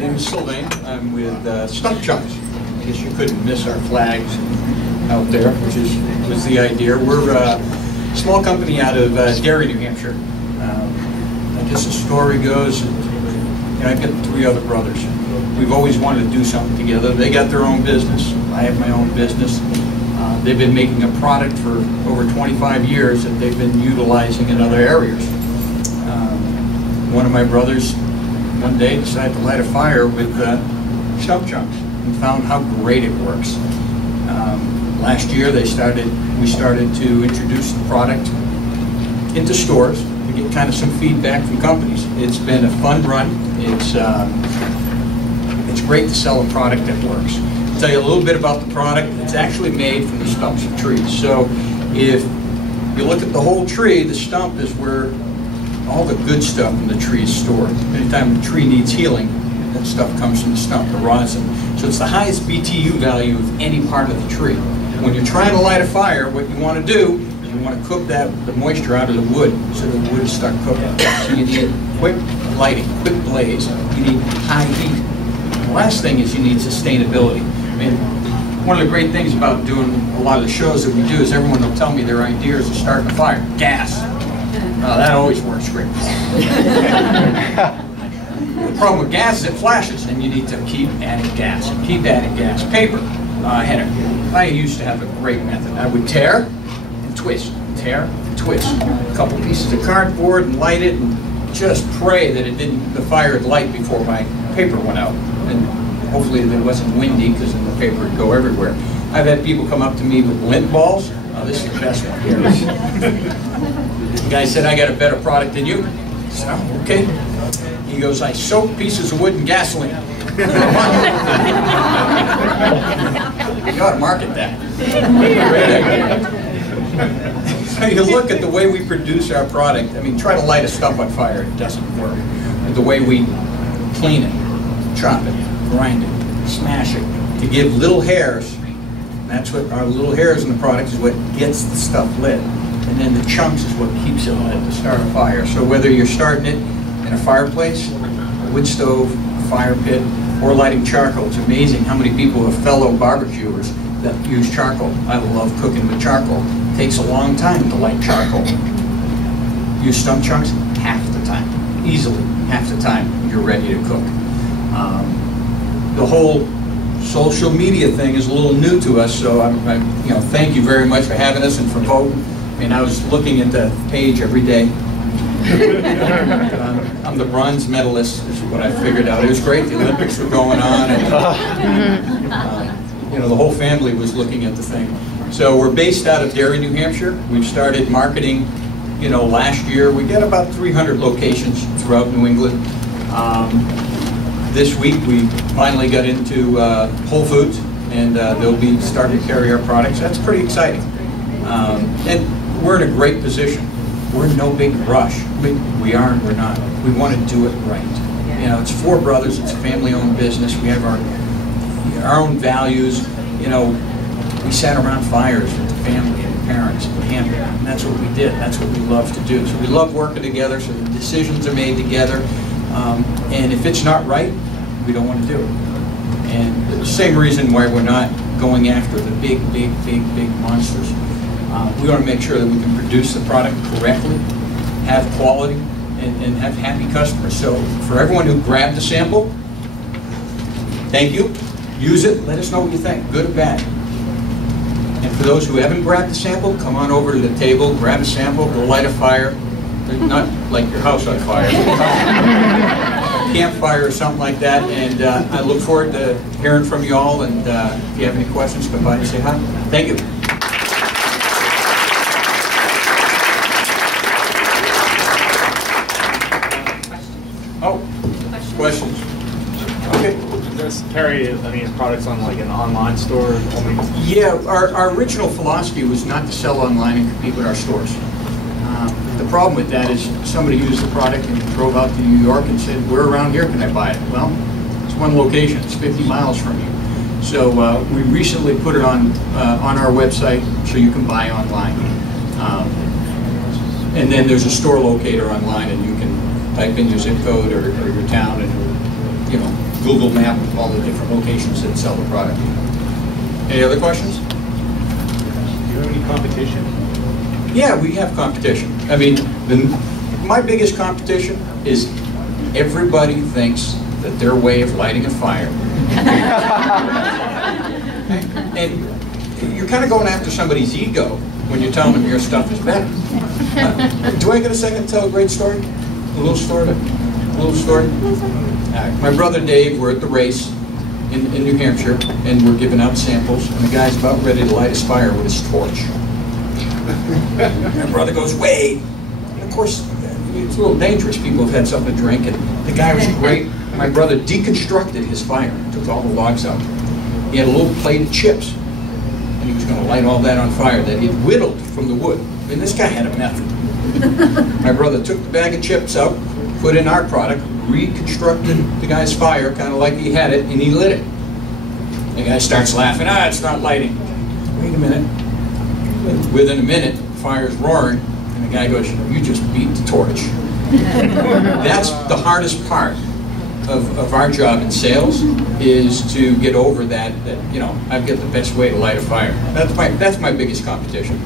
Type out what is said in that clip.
name is Sylvain. I'm with Stump. I guess you couldn't miss our flags out there, which was the idea. We're a small company out of Derry, New Hampshire. I guess the story goes, I've got 3 other brothers. We've always wanted to do something together. They got their own business. I have my own business. They've been making a product for over 25 years that they've been utilizing in other areas. One of my brothers one day decided to light a fire with Stump Chunks and found how great it works. Last year we started to introduce the product into stores to get kind of some feedback from companies. It's been a fun run. It's great to sell a product that works. I'll tell you a little bit about the product. It's actually made from the stumps of trees. So if you look at the whole tree, the stump is where all the good stuff in the tree is stored. Anytime the tree needs healing, that stuff comes from the stump, the rosin. So it's the highest BTU value of any part of the tree. When you're trying to light a fire, what you want to do is you want to cook the moisture out of the wood so the wood is stuck cooking. So you need quick lighting, quick blaze. You need high heat. The last thing is you need sustainability. I mean, one of the great things about doing a lot of the shows that we do is everyone will tell me their ideas of starting a fire. Gas. That always works great. The problem with gas is it flashes, and you need to keep adding gas. Keep adding gas. Paper. I used to have a great method. I would tear and twist, tear and twist. A couple pieces of cardboard and light it, and just pray that the fire would light before my paper went out. And hopefully it wasn't windy, because then the paper would go everywhere. I've had people come up to me with lint balls. Oh, this is the best one here. The guy said, I got a better product than you. I said, oh, okay. He goes, I soak pieces of wood in gasoline. You ought to market that. So you look at the way we produce our product. I mean, try to light a stump on fire, it doesn't work. But the way we clean it, chop it, grind it, smash it, to give little hairs. That's what our little hairs in the product is what gets the stuff lit. And then the chunks is what keeps it lit to start a fire. So whether you're starting it in a fireplace, a wood stove, a fire pit, or lighting charcoal, it's amazing how many people are fellow barbecuers that use charcoal. I love cooking with charcoal. It takes a long time to light charcoal. Use stump chunks half the time. Easily half the time you're ready to cook. The whole social media thing is a little new to us, so thank you very much for having us and for voting. I mean, I was looking at the page every day. I'm the bronze medalist, is what I figured out. It was great. The Olympics were going on, and the whole family was looking at the thing. So we're based out of Derry, New Hampshire. We've started marketing, last year. We got about 300 locations throughout New England. This week we finally got into Whole Foods, and they'll be starting to carry our products. That's pretty exciting. And we're in a great position. We're in no big rush. We aren't, we're not. We want to do it right. It's 4 brothers, it's a family-owned business. We have our own values. We sat around fires with the family and the parents and the family, and that's what we did. That's what we love to do. So we love working together, so the decisions are made together. And if it's not right, we don't want to do it. And the same reason why we're not going after the big monsters. We want to make sure that we can produce the product correctly, have quality, and have happy customers. So for everyone who grabbed the sample, thank you. Use it. Let us know what you think, good or bad. And for those who haven't grabbed the sample, come on over to the table, grab a sample, go light a fire. Not like your house on fire. Campfire or something like that. And I look forward to hearing from you all. And if you have any questions, come by and say hi. Thank you. Questions? Okay. Does carry products on like an online store? Yeah, our original philosophy was not to sell online and compete with our stores. The problem with that is somebody used the product and drove out to New York and said, "Where around here can I buy it?" Well, it's one location. It's 50 miles from you. So we recently put it on our website so you can buy online. And then there's a store locator online, and you can type in your zip code or your town, and Google map all the different locations that sell the product. Any other questions? Do you have any competition? Yeah, we have competition. I mean, my biggest competition is everybody thinks that their way of lighting a fire. And you're kind of going after somebody's ego when you tell them your stuff is better. Do I get a second to tell a great story? A little story? A little story? My brother Dave, we're at the race in New Hampshire, and we're giving out samples, and the guy's about ready to light his fire with his torch. My brother goes, wait! And of course, it's a little dangerous. People have had something to drink, and the guy was great. My brother deconstructed his fire, took all the logs out. He had a little plate of chips, and he was going to light all that on fire that he'd whittled from the wood. I mean, this guy had a method. My brother took the bag of chips out, put in our product, reconstructed the guy's fire, kind of like he had it, and he lit it. The guy starts laughing, it's not lighting. Wait a minute. Within a minute, the fire's roaring, and the guy goes, you just beat the torch. That's the hardest part of our job in sales, is to get over that, you know, I've got the best way to light a fire. That's my biggest competition.